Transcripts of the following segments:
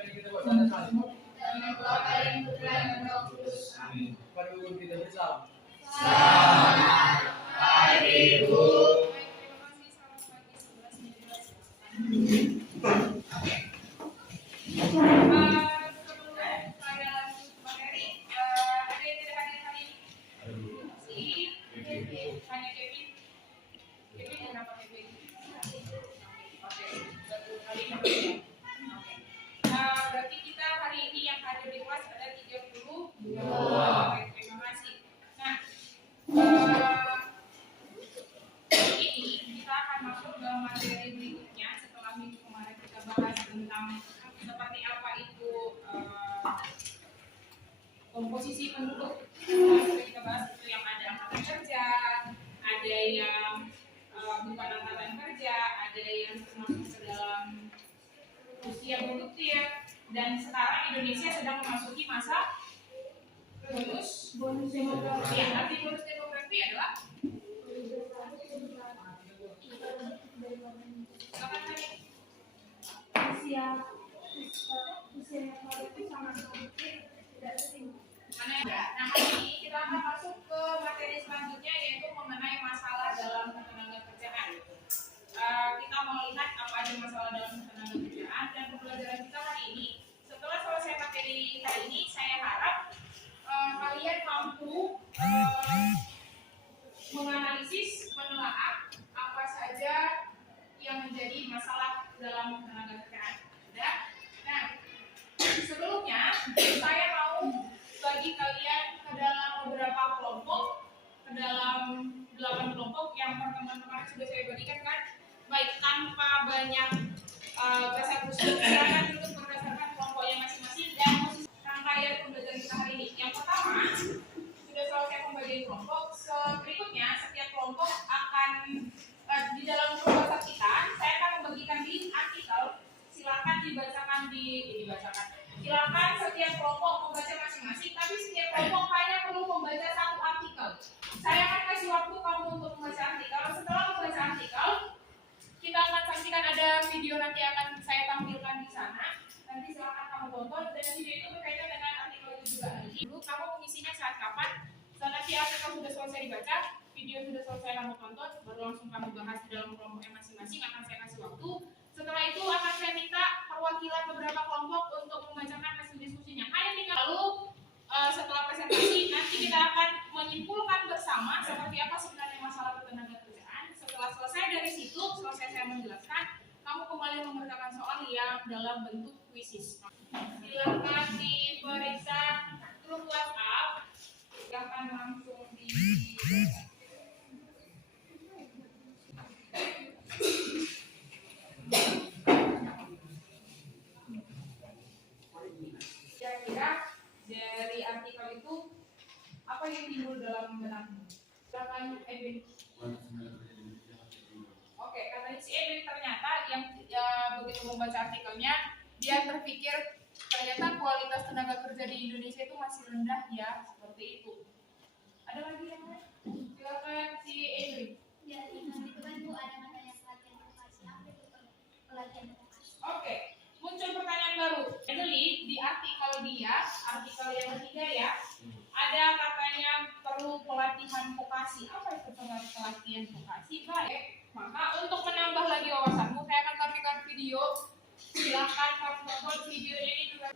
Selamat Hari Ibu. Berarti kita hari ini yang hadir di kelas ada 32. Terima kasih. Nah, ini kita akan masuk ke materi berikutnya setelah minggu kemarin kita bahas tentang seperti apa itu komposisi penduduk. Kita bahas itu yang ada angkatan kerja, ada yang bukan angkatan kerja, ada yang termasuk ke dalam usia produktif, dan sekarang Indonesia sedang memasuki masa bonus demografi. Ya, arti bonus demografi adalah usia yang baru itu sangat produktif, tidak sering. Nah, hari ini kita akan masuk ke materi selanjutnya, yaitu mengenai masalah dalam ketenaga kerjaan. Kita mau lihat apa aja masalah dalam ketenaga kerjaan, dan pembelajaran kita hari ini. Setelah selesai materi hari ini, saya harap kalian mampu menganalisis, menelaah apa saja yang menjadi masalah dalam ketenaga kerjaan. Nah, sebelumnya saya mau bagi kalian ke dalam beberapa kelompok, ke dalam 8 kelompok yang pertemuan kemarin sudah saya bagikan kan. Baik, tanpa banyak bahasa khusus, silakan duduk berdasarkan kelompoknya masing-masing dan rangkaian pembelajaran kita hari ini. Yang pertama, sudah selesai pembagian kelompok. Berikutnya, setiap kelompok akan di dalam grup WhatsApp kita, saya akan membagikan link artikel. Silakan dibacakan silakan setiap kelompok membaca masing-masing, tapi setiap kelompok hanya perlu membaca satu artikel. Saya akan kasih waktu kamu untuk membaca artikel. Setelah membaca artikel, kita akan saksikan ada video nanti akan saya tampilkan di sana. Nanti silakan kamu tonton, dan video itu berkaitan dengan artikel itu juga. Dulu kamu mengisinya saat kapan? Setelah nanti artikel sudah selesai dibaca, video sudah selesai kamu tonton, baru langsung kamu bahas di dalam kelompoknya masing-masing. Akan saya kasih waktu. Setelah itu akan saya minta perwakilan beberapa kelompok untuk membacakan hasil diskusinya. Hanya tinggal lalu setelah presentasi nanti kita akan menyimpulkan bersama seperti apa sebenarnya masalah ketenaga kerjaan. Setelah selesai dari situ, selesai saya menjelaskan, kamu kembali mengerjakan soal yang dalam bentuk kuisis. Silakan diperiksa grup WhatsApp. Silakan langsung dibaca. Kira-kira dari artikel itu apa yang timbul dalam benakmu? Silakan Edwin. Oke, katanya si Edwin ternyata yang begitu membaca artikelnya, dia terpikir ternyata kualitas tenaga kerja di Indonesia itu masih rendah ya, seperti itu. Ada lagi yang lain? Silakan si Edwin. Ya, itu kan Bu ada katanya pelatihan vokasi. Apa itu pelatihan vokasi? Oke, muncul pertanyaan baru. Jadi di artikel yang ketiga ya, ada katanya perlu pelatihan vokasi. Apa itu pelatihan vokasi? Baik, maka untuk menambah lagi wawasanmu, saya akan tampilkan video. Silakan kamu tonton videonya ini juga.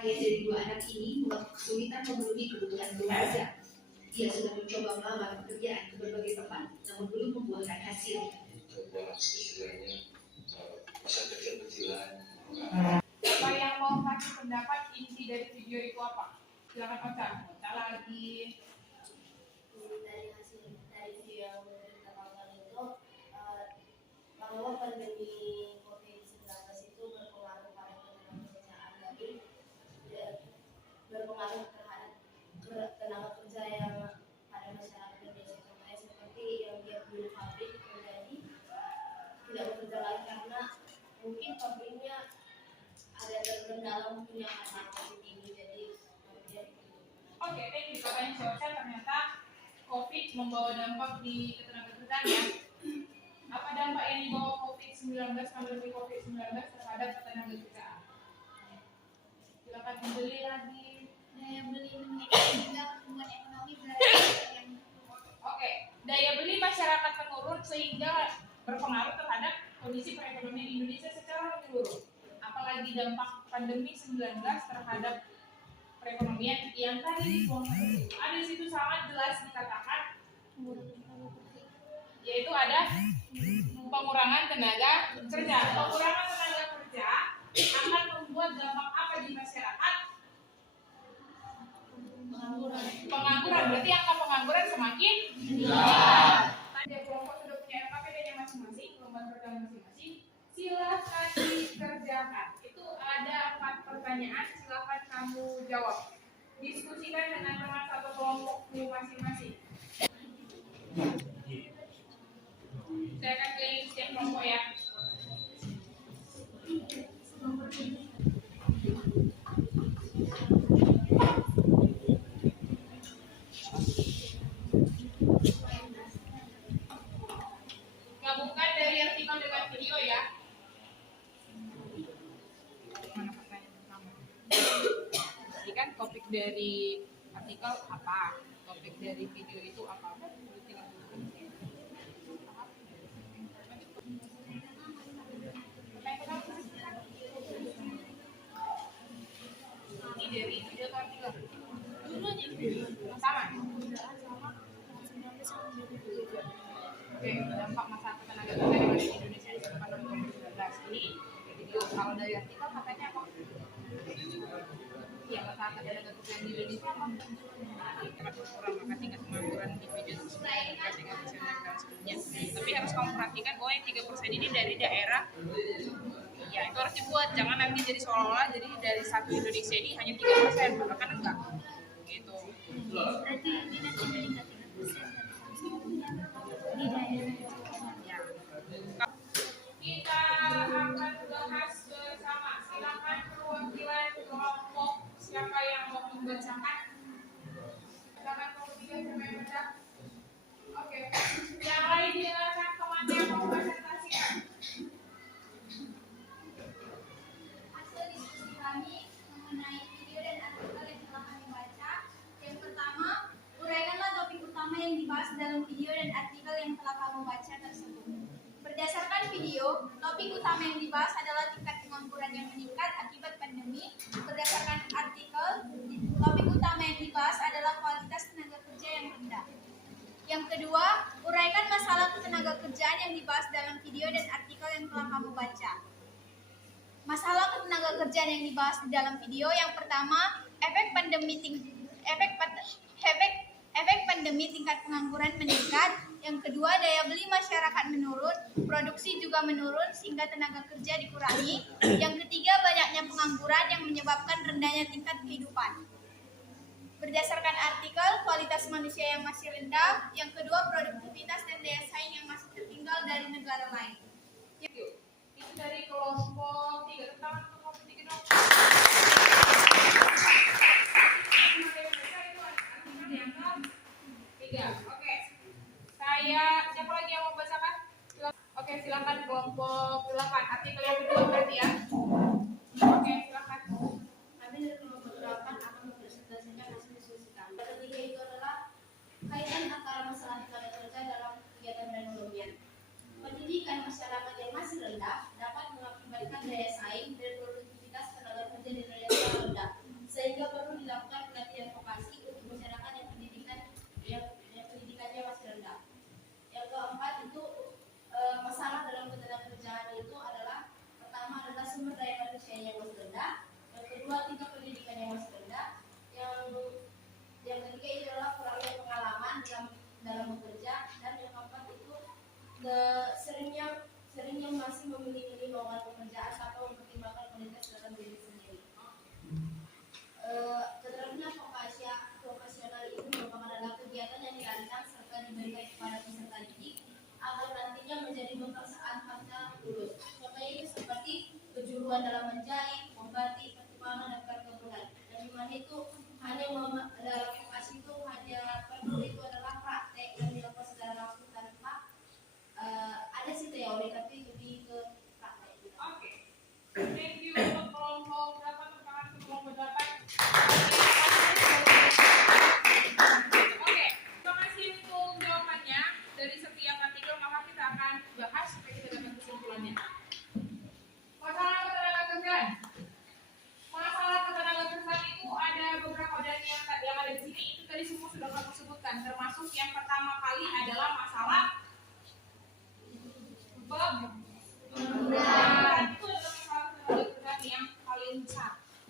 Ayah dari dua anak ini mengaku kesulitan memenuhi kebutuhan keluarga. Dia sudah mencoba melamar pekerjaan ke berbagai tempat, namun belum membuahkan hasil. Siapa yang mau kasih pendapat inti dari video itu apa? Silakan baca lagi. Dari hasil dari video yang kita tonton itu bahwa pandemi COVID-19 itu berpengaruh pada ketenaga kerjaan, jadi berpengaruh terhadap tenaga kerja yang pada masyarakat Indonesia seperti yang dia di pabrik menjadi tidak bekerja lagi karena mungkin pabriknya ada terkendala mungkin yang ada COVID ini, jadi Oke, thank you. Katanya cuaca ternyata COVID membawa dampak di ketenaga kerjaan ya. Apa dampak yang dibawa COVID-19, pandemi COVID-19 terhadap ketenaga kerjaan? lagi daya beli meningkat sehingga pertumbuhan ekonomi berada yang Oke, daya beli masyarakat menurun sehingga berpengaruh terhadap kondisi perekonomian Indonesia secara menyeluruh. Apalagi dampak pandemi 19 terhadap perekonomian yang tadi dituangkan itu. Ada di situ sangat jelas dikatakan, yaitu ada pengurangan tenaga kerja. Pengurangan tenaga kerja akan membuat dampak apa di masyarakat? Pengangguran. Berarti angka pengangguran semakin meningkat. Tadi kelompok sudah punya LKPD-nya masing-masing, lembaga kerja masing-masing. Silakan dikerjakan. Itu ada 4 pertanyaan, silakan kamu jawab. Diskusikan dengan teman satu kelompokmu masing-masing. Saya akan keliling setiap kelompok ya. Gabungkan dari artikel dengan video ya. Mana pertanyaan pertama? Jadi kan topik dari artikel apa? Topik dari video itu apa? Ini dari video atau artikel? Sama. Oke, dampak masalah ketenaga kerjaan yang ada di Indonesia disebabkan oleh COVID-19 ini video. Kalau dari artikel katanya apa? Ya, masalah ketenaga kerjaan di Indonesia apa? Dapat berkurang maka tingkat pengangguran di video tersebut dengan persen sebelumnya. Tapi harus kamu perhatikan bahwa yang 3% ini dari daerah. Ya, itu harus dibuat. Jangan nanti jadi seolah-olah jadi dari satu Indonesia ini hanya 3%, padahal kan enggak. Gitu. berarti ini nanti meningkat 3% di daerah. Ya. Kita akan bahas bersama. Silakan perwakilan kelompok siapa yang mau membacakan. Silakan kelompok 3 siapa yang baca. Oke. Yang lain silakan kemana yang mau presentasikan. Hasil diskusi kami mengenai video dan artikel yang telah kami baca. Yang pertama, uraikanlah topik utama yang dibahas dalam video dan artikel yang telah kamu baca tersebut. Berdasarkan video, topik utama yang dibahas adalah tingkat pengangguran yang meningkat akibat pandemi. Berdasarkan artikel, topik utama yang dibahas adalah kualitas tenaga kerja yang rendah. Yang kedua, uraikan masalah ketenaga kerjaan yang dibahas dalam video dan artikel yang telah kamu baca. Masalah ketenaga kerjaan yang dibahas di dalam video yang pertama, efek pandemi tingkat pengangguran meningkat. Yang kedua, daya beli masyarakat menurun, produksi juga menurun sehingga tenaga kerja dikurangi. Yang ketiga, banyaknya pengangguran yang menyebabkan rendahnya tingkat kehidupan. Berdasarkan artikel, kualitas manusia yang masih rendah. Yang kedua, produktivitas dan daya saing yang masih tertinggal dari negara lain. Itu dari kelompok 3. Tangan kelompok 3 dong. Tiga. Oke. Siapa lagi yang mau bacakan? Oke, silakan kelompok 8. Artikel yang kedua berarti ya. Oke, silakan. Kami dari kelompok 8 akan mempresentasikan hasil diskusi kami. Yang ketiga itu adalah kaitan antara masalah tenaga kerja dalam kegiatan perekonomian. Pendidikan masyarakat yang masih rendah dapat mengakibatkan daya saing dan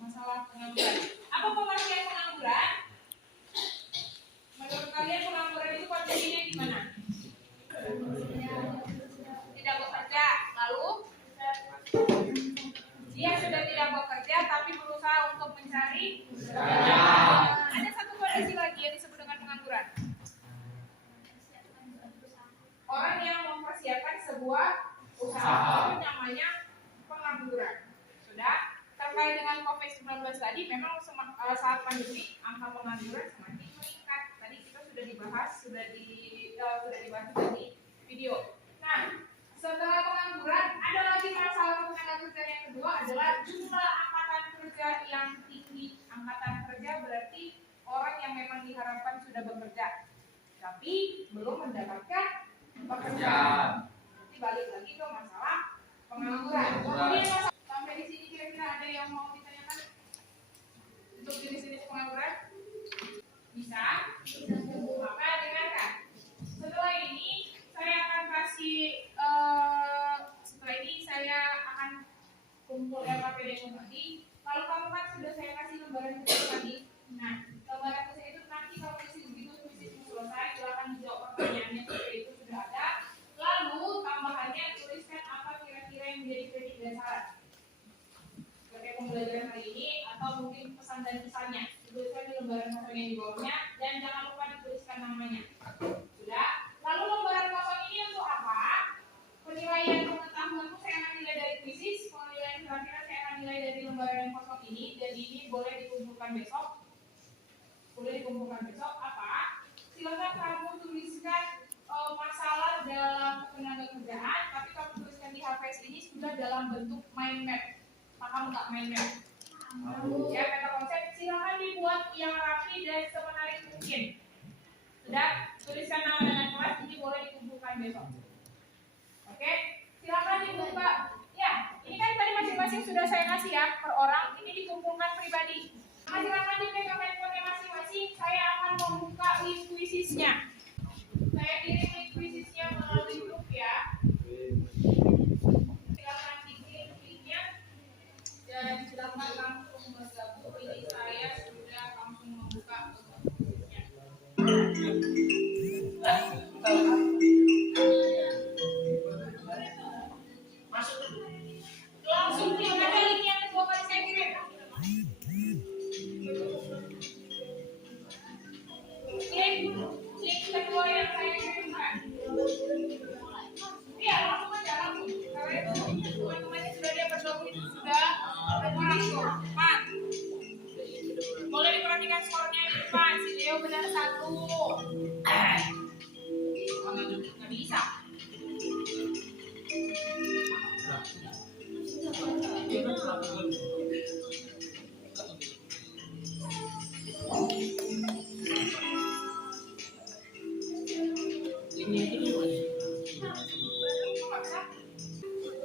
masalah pengangguran. Apa pengertian pengangguran? Menurut kalian pengangguran itu kondisinya gimana? Tidak bekerja, lalu dia sudah tidak bekerja tapi berusaha untuk mencari. Ada satu kondisi lagi yang disebut dengan pengangguran. Orang yang mempersiapkan sebuah usaha itu namanya pengangguran. Sudah. Terkait dengan COVID-19 tadi, memang saat pandemi angka pengangguran semakin meningkat. Tadi kita sudah dibahas, sudah dibahas di video. Nah, setelah pengangguran, ada lagi masalah tenaga kerja yang kedua adalah jumlah angkatan kerja yang tinggi. Angkatan kerja berarti orang yang memang diharapkan sudah bekerja, tapi belum mendapatkan pekerjaan. Nanti balik lagi ke masalah pengangguran. Kemudian sampai di sini kira-kira ada yang mau ditanyakan untuk jenis-jenis pengangguran? Bisa? Maka dengarkan. Setelah ini saya akan kasih kumpul pakai demo tadi. Kalau kamu kan sudah saya kasih lembaran kecil tadi. Nah, lembaran kecil itu nanti kalau isi begitu kuisismu selesai, silakan dijawab pertanyaannya seperti itu sudah ada. Lalu tambahannya tuliskan apa kira-kira yang menjadi kritik dan saran terkait pembelajaran hari ini, atau mungkin pesan dan kesannya. Tuliskan di lembaran kosong yang di bawahnya dan jangan lupa dituliskan namanya. Sudah. Lalu lembaran kosong ini untuk apa? Penilaian pengetahuanku saya akan nilai dari kuisis, penilaian kira-kira saya akan nilai dari lembaran yang kosong ini, dan ini boleh dikumpulkan besok. Apa? Silakan kamu tuliskan masalah dalam tenaga kerjaan, tapi kamu tuliskan di HVS ini sudah dalam bentuk mind map. Paham nggak mind map? Ya, meta konsep. Silakan dibuat yang rapi dan semenarik mungkin. Sudah, tuliskan nama dengan kelas, ini boleh dikumpulkan besok. Oke, silakan dibuka. Ya, ini kan tadi masing-masing sudah saya kasih ya per orang. Ini dikumpulkan pribadi. Silakan dipegang handphone masing-masing. Saya akan membuka link kuisisnya. Saya kirim link kuisisnya melalui grup ya. Silakan diklik linknya dan silakan langsung bergabung. Ini saya sudah langsung membuka kuisisnya. Langsung klik aja link yang kedua kali saya kirim. Klik kedua yang saya kirimkan. Iya, langsung aja langsung. Karena teman-teman yang sudah dia bergabung itu sudah berkurang skor 4. Boleh diperhatikan skornya di depan. Si Leo benar 1. Nggak bisa.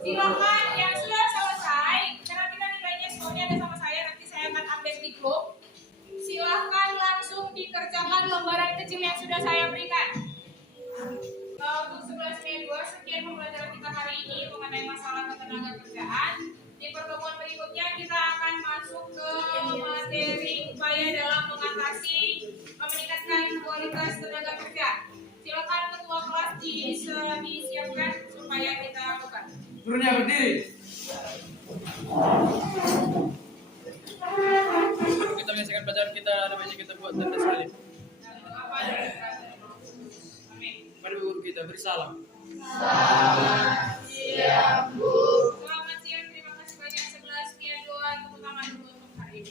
Silakan yang sudah selesai, karena kita nilainya skornya ada sama saya, nanti saya akan update di grup. Silakan langsung dikerjakan lembaran kecil yang sudah saya berikan. Untuk 11 Mei 2, sekian pembelajaran kita hari ini mengenai masalah ketenaga kerjaan. Di pertemuan berikutnya kita akan masuk ke materi upaya dalam meningkatkan kualitas tenaga kerja. Silakan ketua kelas disiapkan supaya kita lakukan. Turunnya berdiri. Kita menyaksikan pelajaran kita, ada baca kita buat tanda salib. Mari guru kita beri salam. Selamat siang, Bu. Selamat siang, terima kasih banyak. 11 sekian doa tepuk tangan dulu untuk hari ini.